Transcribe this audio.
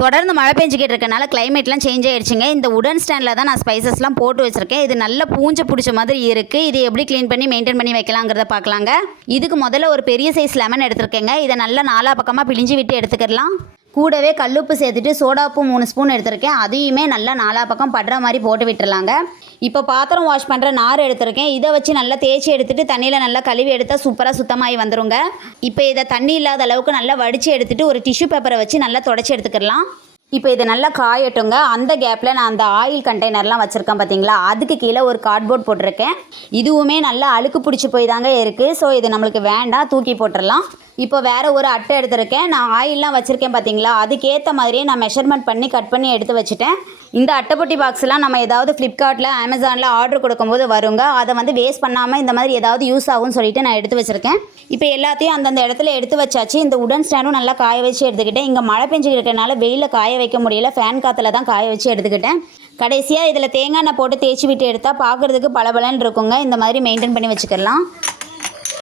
தொடர்ந்து மழை பெஞ்சிக்கிட்டு இருக்கனால கிளைமேட்லாம் சேஞ்ச் ஆயிடுச்சுங்க. இந்த உடன் ஸ்டாண்டில் தான் நான் ஸ்பைசஸ்லாம் போட்டு வச்சுருக்கேன். இது நல்ல பூஞ்சை பிடிச்ச மாதிரி இருக்குது இது எப்படி க்ளீன் பண்ணி மெயின்டைன் பண்ணி வைக்கலாங்கிறத பார்க்கலாங்க. இதுக்கு முதல்ல ஒரு பெரிய சைஸ் லெமன் எடுத்திருக்கேங்க. இதை நல்லா நாலா பக்கமாக பிழிஞ்சு விட்டு எடுத்துக்கிடலாம். கூடவே கல்லுப்பு சேர்த்துட்டு சோடாப்பு மூணு ஸ்பூன் எடுத்திருக்கேன். அதையுமே நல்லா நாலா பக்கம் படுற மாதிரி போட்டு விட்டுறலாங்க. இப்போ பாத்திரம் வாஷ் பண்ணுற நார் எடுத்திருக்கேன். இதை வச்சு நல்லா தேய்ச்சி எடுத்துட்டு தண்ணியில் நல்லா கழுவி எடுத்தால் சூப்பராக சுத்தமாகி வந்துருங்க. இப்போ இதை தண்ணி இல்லாத அளவுக்கு நல்லா வடித்து எடுத்துட்டு ஒரு டிஷ்யூ பேப்பரை வச்சு நல்லா தொடச்சி எடுத்துக்கிடலாம். இப்போ இதை நல்லா காயட்டுங்க. அந்த கேப்பில் நான் அந்த ஆயில் கண்டெய்னர்லாம் வச்சுருக்கேன் பார்த்தீங்களா அதுக்கு கீழே ஒரு கார்ட்போர்ட் போட்டிருக்கேன். இதுவுமே நல்லா அழுக்கு பிடிச்சி போய் தாங்க இருக்குது ஸோ இது நம்மளுக்கு வேண்டாம். தூக்கி போட்டுடலாம். இப்போ வேறு ஒரு அட்டை எடுத்திருக்கேன். நான் ஆயில்லாம் வச்சுருக்கேன் பார்த்தீங்களா அதுக்கேற்ற மாதிரியே நான் மெஷர்மெண்ட் பண்ணி கட் பண்ணி எடுத்து வச்சுட்டேன். இந்த அட்டைப்பொட்டி பாக்ஸ்லாம் நம்ம ஏதாவது ஃப்ளிப்கார்ட்டில் அமேசானில் ஆர்டர் கொடுக்கும்போது வருங்க. அதை வந்து வேஸ்ட் பண்ணாமல் இந்த மாதிரி ஏதாவது யூஸ் ஆகும்னு சொல்லிட்டு நான் எடுத்து வச்சுருக்கேன். இப்போ எல்லாத்தையும் அந்தந்த இடத்துல எடுத்து வச்சாச்சு. இந்த உடன் ஸ்டாண்டும் நல்லா காய வச்சு எடுத்துக்கிட்டேன். இங்கே மழை பெஞ்சுக்கிட்டு இருக்கனால வெயிலில் காய வைக்க முடியல. ஃபேன் காற்றுல தான் காய வச்சு எடுத்துக்கிட்டேன். கடைசியாக இதில் தேங்காய் எண்ணெய் போட்டு தேய்ச்சி விட்டு எடுத்தால் பார்க்குறதுக்கு பளபளன்னு இருக்குங்க. இந்த மாதிரி மெயின்டைன் பண்ணி வச்சுக்கலாம்.